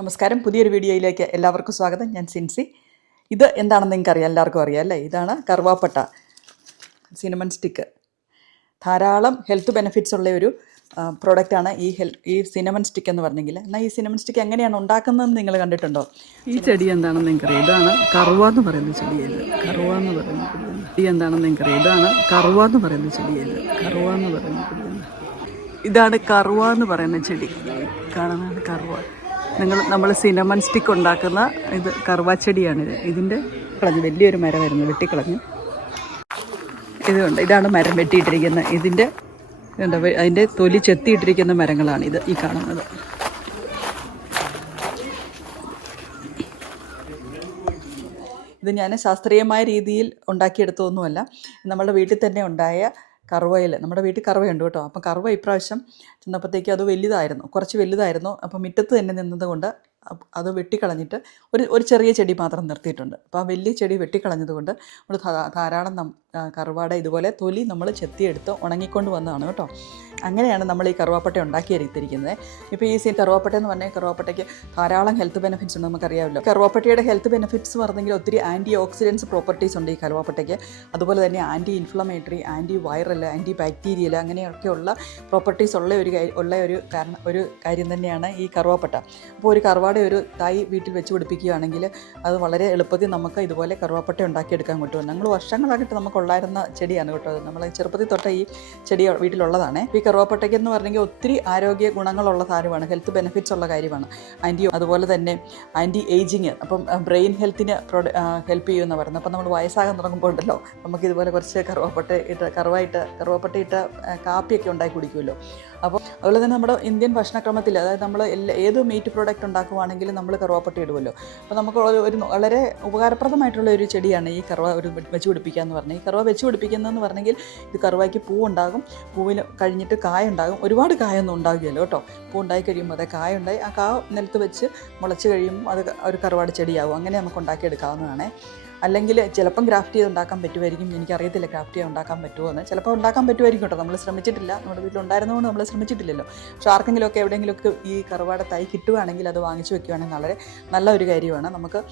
നമസ്കാരം. പുതിയൊരു വീഡിയോയിലേക്ക് എല്ലാവർക്കും സ്വാഗതം. ഞാൻ സിൻസി. ഇത് എന്താണെന്ന് നിങ്ങൾക്കറിയാം. എല്ലാവർക്കും അറിയാം അല്ലേ? ഇതാണ് കറുവാപ്പട്ട സിനമൺ സ്റ്റിക്ക്. ധാരാളം ഹെൽത്ത് ബെനിഫിറ്റ്സ് ഉള്ള ഒരു പ്രോഡക്റ്റാണ് ഈ ഹെൽ ഈ സിനമൺ സ്റ്റിക്ക് എന്ന് പറഞ്ഞെങ്കിൽ. എന്നാൽ ഈ സിനമൺ സ്റ്റിക്ക് എങ്ങനെയാണ് ഉണ്ടാക്കുന്നതെന്ന് നിങ്ങൾ കണ്ടിട്ടുണ്ടോ? ഈ ചെടി എന്താണെന്ന് നിങ്ങൾക്കറിയാം. ഇതാണ് കറുവ എന്ന് പറയുന്ന ചെടിയല്ല കറുവ എന്ന് പറയുന്ന ചെടി. എന്താണെന്ന് നിങ്ങൾക്കറിയാം. ഇതാണ് കറുവ എന്ന് പറയുന്ന ചെടിയല്ല കറുവ എന്ന് പറയുന്ന ഇതാണ് കറുവ എന്ന് പറയുന്ന ചെടി. കാണുന്നതാണ് കറുവ. നിങ്ങൾ നമ്മൾ സിനമൺ സ്റ്റിക്ക് ഉണ്ടാക്കുന്ന ഇത് കറുവാച്ചെടിയാണിത് ചെടിയാണിത് ഇതിന്റെ കളഞ്ഞു വലിയൊരു മരമായിരുന്നു വെട്ടിക്കളഞ്ഞു. ഇതുണ്ട് ഇതാണ് മരം വെട്ടിയിട്ടിരിക്കുന്നത് ഇതിന്റെ വെ- അതിന്റെ തൊലി ചെത്തിയിട്ടിരിക്കുന്ന മരങ്ങളാണ് ഇത് ഈ കാണുന്നത്. ഇത് ഞാൻ ശാസ്ത്രീയമായ രീതിയിൽ ഉണ്ടാക്കിയെടുത്തതൊന്നുമല്ല. നമ്മുടെ വീട്ടിൽ തന്നെ ഉണ്ടായ കറുവയിൽ. നമ്മുടെ വീട്ടിൽ കറുവയുണ്ട് കേട്ടോ. അപ്പം കറുവ ഇപ്രാവശ്യം ചെന്നപ്പോഴത്തേക്ക് അത് വലുതായിരുന്നു. കുറച്ച് വലുതായിരുന്നു. അപ്പം മുറ്റത്ത് തന്നെ നിന്നതുകൊണ്ട് അത് വെട്ടിക്കളഞ്ഞിട്ട് ഒരു ഒരു ചെറിയ ചെടി മാത്രം നിർത്തിയിട്ടുണ്ട്. അപ്പോൾ ആ വലിയ ചെടി വെട്ടിക്കളഞ്ഞതുകൊണ്ട് നമ്മൾ ധാരാളം നം കറുവാടെ ഇതുപോലെ തൊലി നമ്മൾ ചെത്തിയെടുത്ത് ഉണങ്ങിക്കൊണ്ട് വന്നതാണ് കേട്ടോ. അങ്ങനെയാണ് നമ്മൾ ഈ കറുവാപ്പട്ട ഉണ്ടാക്കിയെടുത്തിരിക്കുന്നത് ഇപ്പോൾ ഈ സീൻ കറുവാപ്പട്ട എന്ന് പറഞ്ഞാൽ കറുവാപ്പട്ടയ്ക്ക് ധാരാളം ഹെൽത്ത് ബെനിഫിറ്റ്സ് ഉണ്ട് നമുക്കറിയാമല്ലോ. കറുവാപ്പട്ടയുടെ ഹെൽത്ത് ബെനിഫിറ്റ്സ് പറഞ്ഞെങ്കിൽ ഒത്തിരി ആന്റി ഓക്സിഡൻസ് പ്രോപ്പർട്ടീസ് ഉണ്ട് ഈ കറുവാപ്പട്ടയ്ക്ക്. അതുപോലെ തന്നെ anti inflammatory anti viral anti bacterial അങ്ങനെയൊക്കെയുള്ള പ്രോപ്പർട്ടീസ് ഉള്ള ഒരു ഉള്ള ഒരു കാരണം ഒരു കാര്യം തന്നെയാണ് ഈ കറുവാപ്പട്ട. അപ്പോൾ ഒരു കറുവാടെ ഒരു തൈ വീട്ടിൽ വെച്ച് പിടിപ്പിക്കുകയാണെങ്കിൽ അത് വളരെ എളുപ്പത്തിൽ നമുക്ക് ഇതുപോലെ കറുവാപ്പട്ട ഉണ്ടാക്കിയെടുക്കാൻ പറ്റും ഞങ്ങൾ വർഷങ്ങളായിട്ട് നമുക്കുള്ളായിരുന്ന ചെടിയാണ് കേട്ടോ നമ്മൾ ചെറുപ്പത്തിൽ തൊട്ട ഈ ചെടി വീട്ടിലുള്ളതാണ്. ഈ കറുവാപ്പട്ടയ്ക്ക് എന്ന് പറഞ്ഞെങ്കിൽ ഒത്തിരി ആരോഗ്യ ഗുണങ്ങളുള്ള സാധനമാണ്. ഹെൽത്ത് ബെനിഫിറ്റ്സ് ഉള്ള കാര്യമാണ്. ആന്റി അതുപോലെ തന്നെ ആന്റി ഏജിങ് അപ്പം ബ്രെയിൻ ഹെൽത്തിന് ഹെൽപ്പ് ചെയ്യുമെന്ന് പറയുന്നത്. അപ്പം നമ്മൾ വയസ്സാകാൻ തുടങ്ങുമ്പോൾ ഉണ്ടല്ലോ നമുക്ക് ഇതുപോലെ കുറച്ച് കറുവാപ്പട്ട ഇട്ട് കറുവായിട്ട് കറുവാപ്പട്ട ഇട്ട കാപ്പിയൊക്കെ ഉണ്ടാക്കി കുടിക്കുമല്ലോ. അപ്പോൾ അതുപോലെ തന്നെ നമ്മുടെ ഇന്ത്യൻ ഭക്ഷണക്രമത്തിൽ അതായത് നമ്മൾ എല്ലാ ഏത് മീറ്റ് പ്രോഡക്റ്റ് ഉണ്ടാക്കുവാണെങ്കിലും നമ്മൾ കറുവാപ്പട്ട ഇടുമല്ലോ അപ്പോൾ നമുക്ക് ഒരു വളരെ ഉപകാരപ്രദമായിട്ടുള്ള ഒരു ചെടിയാണ് ഈ കറുവ ഒരു വെച്ച് പിടിപ്പിക്കുക എന്ന് പറഞ്ഞാൽ ഈ കറുവ വെച്ച് പിടിപ്പിക്കുന്നതെന്ന് പറഞ്ഞെങ്കിൽ ഇത് കറുവയ്ക്ക് പൂവുണ്ടാകും. പൂവിൽ കഴിഞ്ഞിട്ട് കായ ഉണ്ടാകും ഒരുപാട് കായൊന്നും ഉണ്ടാകുകയല്ലോ കേട്ടോ പൂ ഉണ്ടായി കഴിയുമ്പോൾ അതെ കായ ഉണ്ടായി. ആ കാ നിലത്ത് വെച്ച് മുളച്ച് കഴിയുമ്പോൾ അത് ഒരു കറുവാട് ചെടിയാകും അങ്ങനെ നമുക്ക് ഉണ്ടാക്കിയെടുക്കാവുന്നതാണ് അല്ലെങ്കിൽ ചിലപ്പം ക്രാഫ്റ്റ് ചെയ്ത് ഉണ്ടാക്കാൻ പറ്റുമായിരിക്കും എനിക്കറിയത്തില്ല ക്രാഫ്റ്റ് ചെയ്ത് ഉണ്ടാക്കാൻ പറ്റുമോ എന്ന്. ചിലപ്പോൾ ഉണ്ടാക്കാൻ പറ്റുമായിരിക്കും കേട്ടോ നമ്മൾ ശ്രമിച്ചിട്ടില്ല. നമ്മുടെ വീട്ടിലുണ്ടായിരുന്നതുകൊണ്ട് നമ്മൾ ശ്രമിച്ചിട്ടില്ലല്ലോ. പക്ഷേ ആർക്കെങ്കിലുമൊക്കെ എവിടെയെങ്കിലുമൊക്കെ ഈ കറുവാട തൈ കിട്ടുകയാണെങ്കിൽ അത് വാങ്ങിച്ചു വെക്കുകയാണെങ്കിൽ വളരെ നല്ല ഒരു കാര്യമാണ്. നമുക്ക്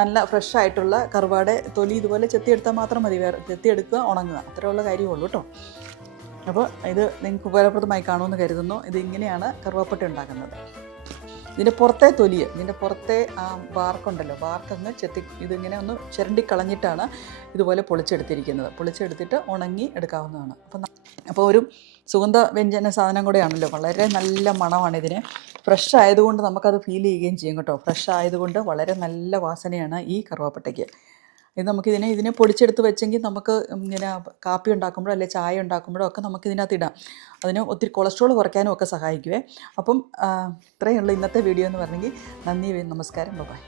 നല്ല ഫ്രഷ് ആയിട്ടുള്ള കറുവാട തൊലി ഇതുപോലെ ചെത്തിയെടുത്താൽ മാത്രം മതി. വേറെ ചെത്തിയെടുക്കുക ഉണങ്ങുക. അത്രയുള്ള കാര്യമുള്ളൂ കേട്ടോ അപ്പോൾ ഇത് നിങ്ങൾക്ക് ഉപകാരപ്രദമായി കാണുമെന്ന് കരുതുന്നു. ഇത് ഇങ്ങനെയാണ് കറുവാപ്പട്ട ഉണ്ടാക്കുന്നത്. ഇതിന്റെ പുറത്തെ തൊലി ഇതിന്റെ പുറത്തെ ആ ബാർക്കുണ്ടല്ലോ ബാർക്കങ്ങ് ചെത്തി ഇതിങ്ങനെ ഒന്ന് ചിരണ്ടി കളഞ്ഞിട്ടാണ് ഇതുപോലെ പൊളിച്ചെടുത്തിരിക്കുന്നത്. പൊളിച്ചെടുത്തിട്ട് ഉണങ്ങി എടുക്കാവുന്നതാണ്. അപ്പം അപ്പോൾ ഒരു സുഗന്ധ വ്യഞ്ജന സാധനം കൂടെയാണല്ലോ വളരെ നല്ല മണമാണ് ഇതിന്. ഫ്രഷ് ആയതുകൊണ്ട് നമുക്കത് ഫീൽ ചെയ്യുകയും ചെയ്യും കേട്ടോ. ഫ്രഷ് ആയതുകൊണ്ട് വളരെ നല്ല വാസനയാണ് ഈ കറുവാപ്പട്ടയ്ക്ക്. ഇത് നമുക്കിതിനെ ഇതിനെ പൊടിച്ചെടുത്ത് വെച്ചെങ്കിൽ നമുക്ക് ഇങ്ങനെ കാപ്പി ഉണ്ടാക്കുമ്പോഴോ അല്ലെങ്കിൽ ചായ ഉണ്ടാക്കുമ്പോഴോ ഒക്കെ നമുക്ക് ഇതിനകത്ത് ഇടാം. അതിന് ഒത്തിരി കൊളസ്ട്രോൾ കുറയ്ക്കാനും ഒക്കെ സഹായിക്കുവേ. അപ്പം ഇത്രയുള്ള ഇന്നത്തെ വീഡിയോ എന്ന് പറഞ്ഞെങ്കിൽ നന്ദി നമസ്കാരം ബൈ.